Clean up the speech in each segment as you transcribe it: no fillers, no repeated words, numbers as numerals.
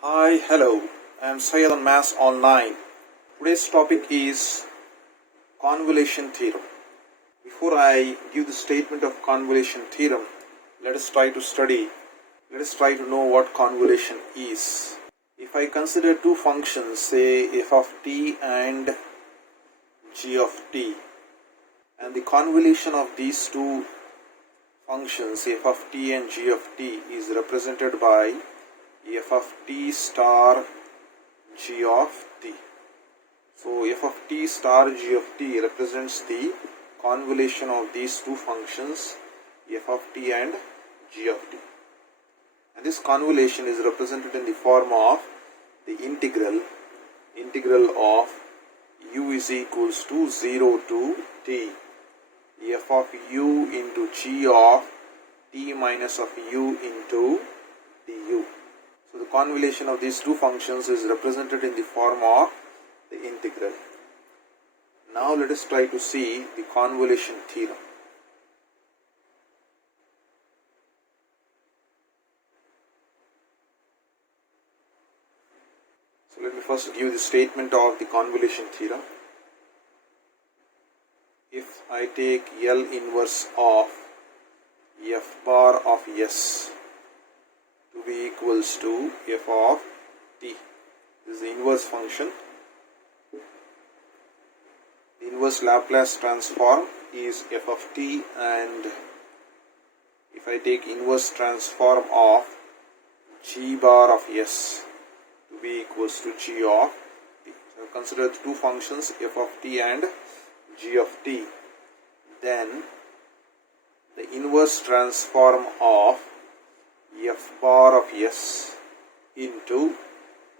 Hi, hello, I am Syed on Maths Online. Today's topic is Convolution Theorem. Before I give the statement of Convolution Theorem, let us try to know what convolution is. If I consider two functions, say f of t and g of t, and the convolution of these two functions, f of t and g of t, is represented by f of t star g of t. So f of t star g of t represents the convolution of these two functions, f of t and g of t. And this convolution is represented in the form of the integral of u is equals to 0 to t f of u into g of t minus of u into du. So the convolution of these two functions is represented in the form of the integral. Now let us try to see the convolution theorem. So let me first give the statement of the convolution theorem. If I take L inverse of f bar of s to be equals to f of t, this is the inverse function. The inverse Laplace transform is f of t, and if I take inverse transform of g bar of s to be equals to g of t. So consider the two functions f of t and g of t. Then the inverse transform of f bar of s into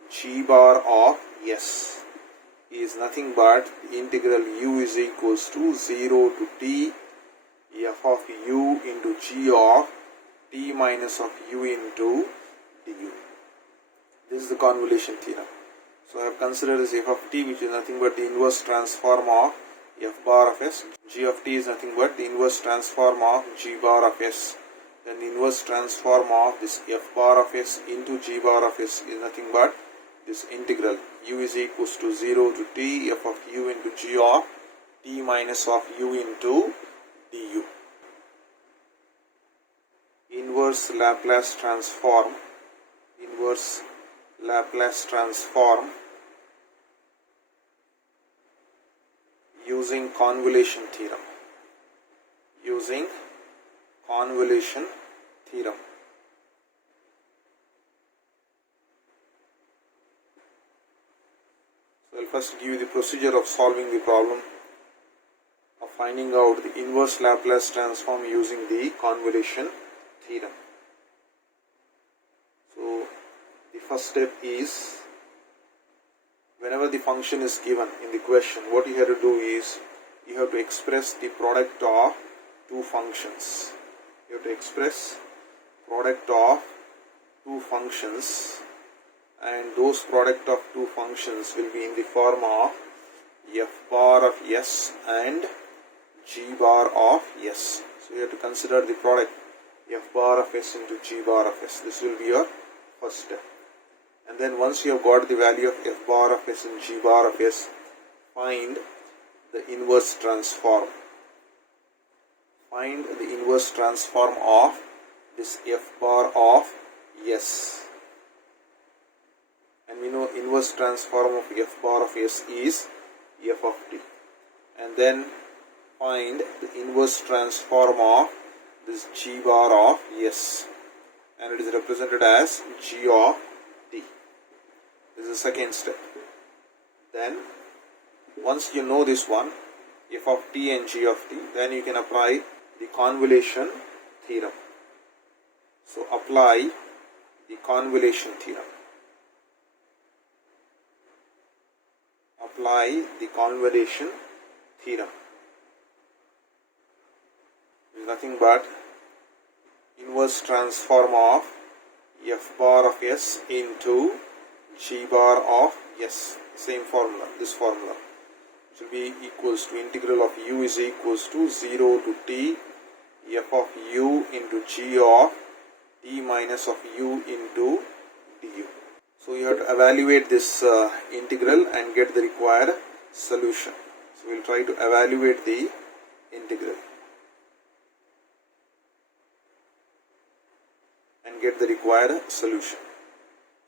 g bar of s is nothing but the integral u is equals to 0 to t f of u into g of t minus of u into du. This is the convolution theorem. So I have considered this f of t, which is nothing but the inverse transform of f bar of s. G of t is nothing but the inverse transform of g bar of s. Then the inverse transform of this f bar of s into g bar of s is nothing but this integral u is equals to 0 to t f of u into g of t minus of u into du. Inverse Laplace transform using convolution theorem. So I'll first give you the procedure of solving the problem of finding out the inverse Laplace transform using the convolution theorem. So the first step is, whenever the function is given in the question, what you have to do is you have to express the product of two functions. You have to express product of two functions, and those product of two functions will be in the form of f bar of s and g bar of s. So you have to consider the product f bar of s into g bar of s. This will be your first step. And then once you have got the value of f bar of s and g bar of s, find the inverse transform. Find the inverse transform of this f bar of s. And we know inverse transform of f bar of s is f of t. And then find the inverse transform of this g bar of s, and it is represented as g of t. This is the second step. Then once you know this one, f of t and g of t, then you can apply the convolution theorem. So apply the convolution theorem. Apply the convolution theorem. It is nothing but inverse transform of f bar of s into g bar of s. Same formula, this formula, which will be equals to integral of u is equals to 0 to t f of u into g of t minus of u into du. So you have to evaluate this integral and get the required solution. So we will try to evaluate the integral and get the required solution.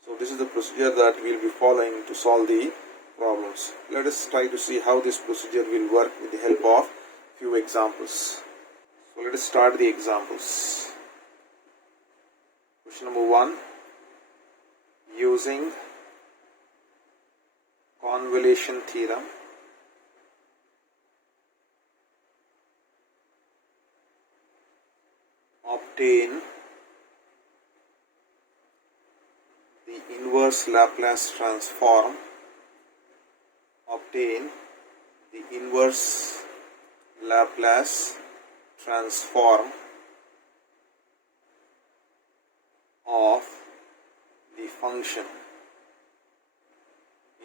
So this is the procedure that we will be following to solve the problems. Let us try to see how this procedure will work with the help of few examples. So let us start the examples. Question number 1. Using convolution theorem, obtain the inverse Laplace transform. Obtain the inverse Laplace transform of the function.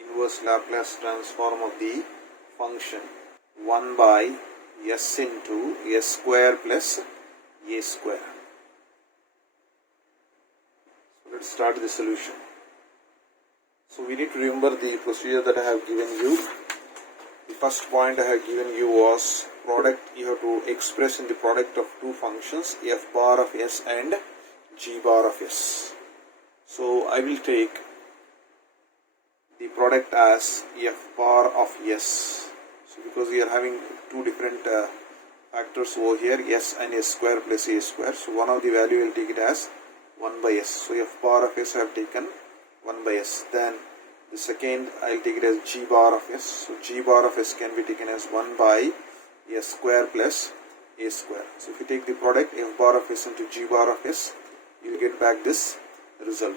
Inverse Laplace transform of the function 1 by s into s square plus a square. So let's start the solution. So we need to remember the procedure that I have given you. The first point I have given you was product. You have to express in the product of two functions, f bar of s and g bar of s. So I will take the product as f bar of s. So because we are having two different factors over here, s and s square plus a square. So one of the value I will take it as 1 by s. So f bar of s I have taken 1 by s. Then the second I will take it as g bar of s. So g bar of s can be taken as 1 by s square plus a square. So if you take the product f bar of s into g bar of s, you will get back this result.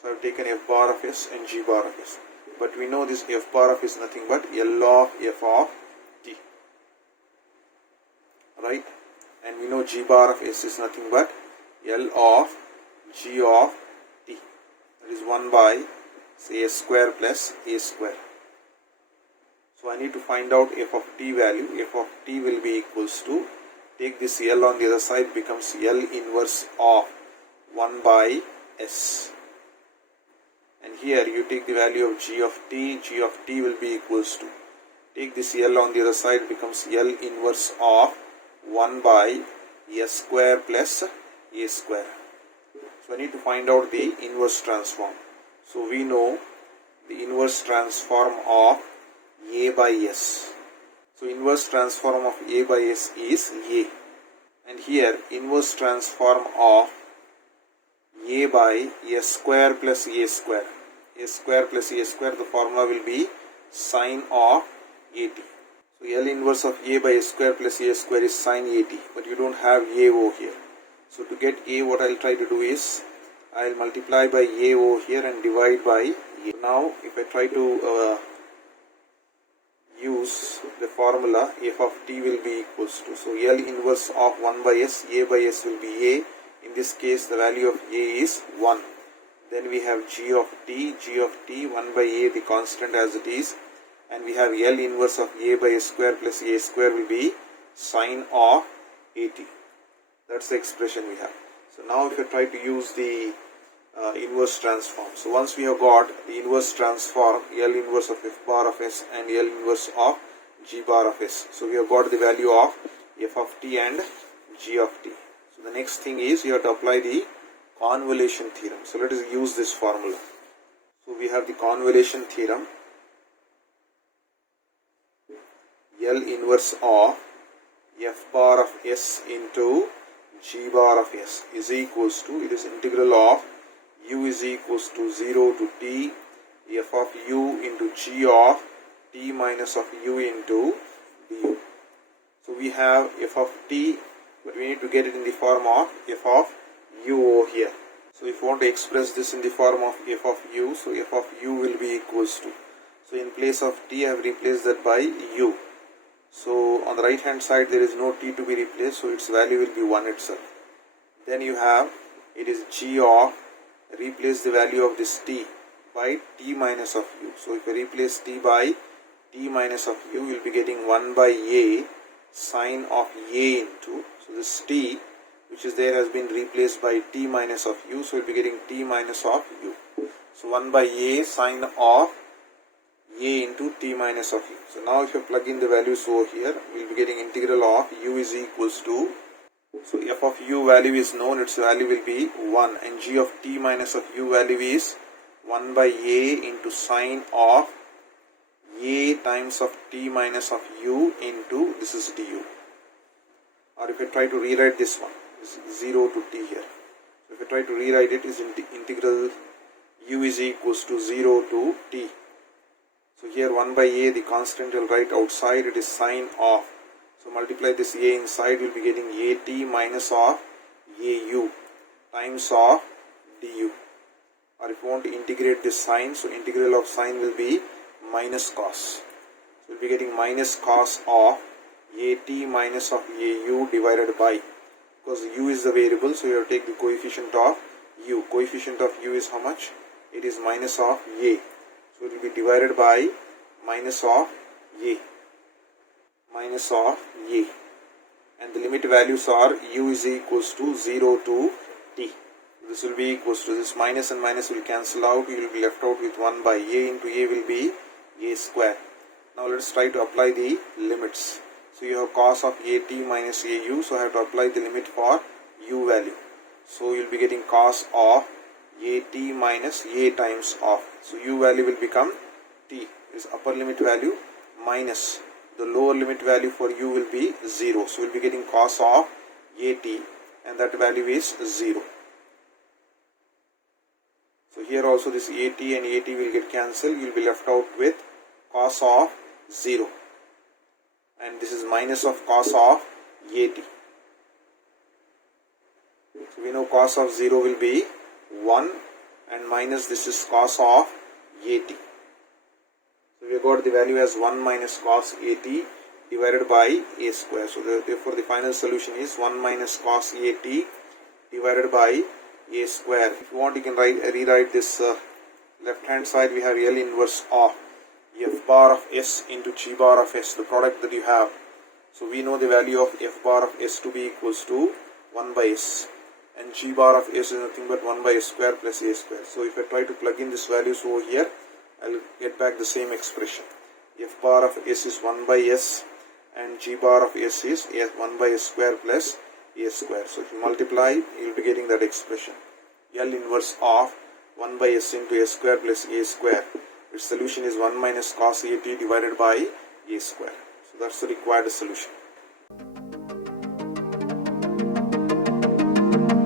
So I have taken f bar of s and g bar of s. But we know this f bar of s is nothing but L of f of t. Right? And we know g bar of s is nothing but L of g of t. That is 1 by say s square plus a square. So I need to find out f of t value. F of t will be equals to, take this L on the other side, becomes L inverse of 1 by s. And here you take the value of g of t will be equals to, take this L on the other side, becomes L inverse of 1 by s square plus a square. So I need to find out the inverse transform. So we know the inverse transform of a by s. So inverse transform of a by s is a. And here inverse transform of a by s square plus a square. A square plus a square, the formula will be sine of at. So L inverse of a by s square plus a square is sine at. But you don't have a over here. So to get a, what I will try to do is, I will multiply by a over here and divide by a. Now if I try to use the formula, f of t will be equals to, so L inverse of 1 by s, a by s will be a. In this case the value of a is 1. Then we have g of t, 1 by a, the constant as it is. And we have L inverse of a by s square plus a square will be sine of at. That's the expression we have. So now if you try to use the inverse transform. So once we have got the inverse transform, L inverse of f bar of s and L inverse of g bar of s. So we have got the value of f of t and g of t. So the next thing is you have to apply the convolution theorem. So let us use this formula. So we have the convolution theorem. L inverse of f bar of s into g bar of s is equals to, it is integral of u is equals to 0 to t f of u into g of t minus of u into du. So we have f of t, but we need to get it in the form of f of u over here. So if you want to express this in the form of f of u, so f of u will be equals to, so in place of t I have replaced that by u. So on the right hand side there is no t to be replaced, so its value will be 1 itself. Then you have, it is g of, replace the value of this t by t minus of u. So if you replace t by t minus of u, you will be getting 1 by a sine of a into, so this t which is there has been replaced by t minus of u, so we'll be getting t minus of u. So 1 by a sine of a into t minus of u. So now if you plug in the values over here, we'll be getting integral of u is equals to, so f of u value is known, its value will be 1, and g of t minus of u value is 1 by a into sine of a times of t minus of u into, this is du. Or if I try to rewrite this one, this is 0 to t here. So if I try to rewrite it, is integral u is equals to 0 to t. So here 1 by a, the constant will write outside, it is sine of. So multiply this a inside, we will be getting at minus of au times of du. Or if you want to integrate this sign, so integral of sine will be minus cos. So we will be getting minus cos of at minus of au divided by, because u is the variable, so you have to take the coefficient of u. Coefficient of u is how much? It is minus of a. So it will be divided by minus of a. Minus of a. And the limit values are u is equals to 0 to t. This will be equals to, this minus and minus will cancel out. You will be left out with 1 by a into a will be a square. Now let us try to apply the limits. So you have cos of at minus au, so I have to apply the limit for u value. So you will be getting cos of at minus a times of. So u value will become t, is upper limit value, minus the lower limit value for u will be 0. So we will be getting cos of at, and that value is 0. So here also this at and at will get cancelled. You will be left out with cos of 0. And this is minus of cos of at. So we know cos of 0 will be 1, and minus this is cos of at. So we have got the value as 1 minus cos at divided by a square. So therefore the final solution is 1 minus cos at divided by a square. If you want, you can rewrite this left hand side. We have L inverse of f bar of s into g bar of s, the product that you have. So we know the value of f bar of s to be equals to 1 by s, and g bar of s is nothing but 1 by s square plus a square. So if I try to plug in these values over here, I will get back the same expression. F bar of s is 1 by s, and g bar of s is 1 by s square plus a square. So if you multiply, you will be getting that expression. L inverse of 1 by s into a square plus a square. Its solution is 1 minus cos at divided by a square. So that's the required solution.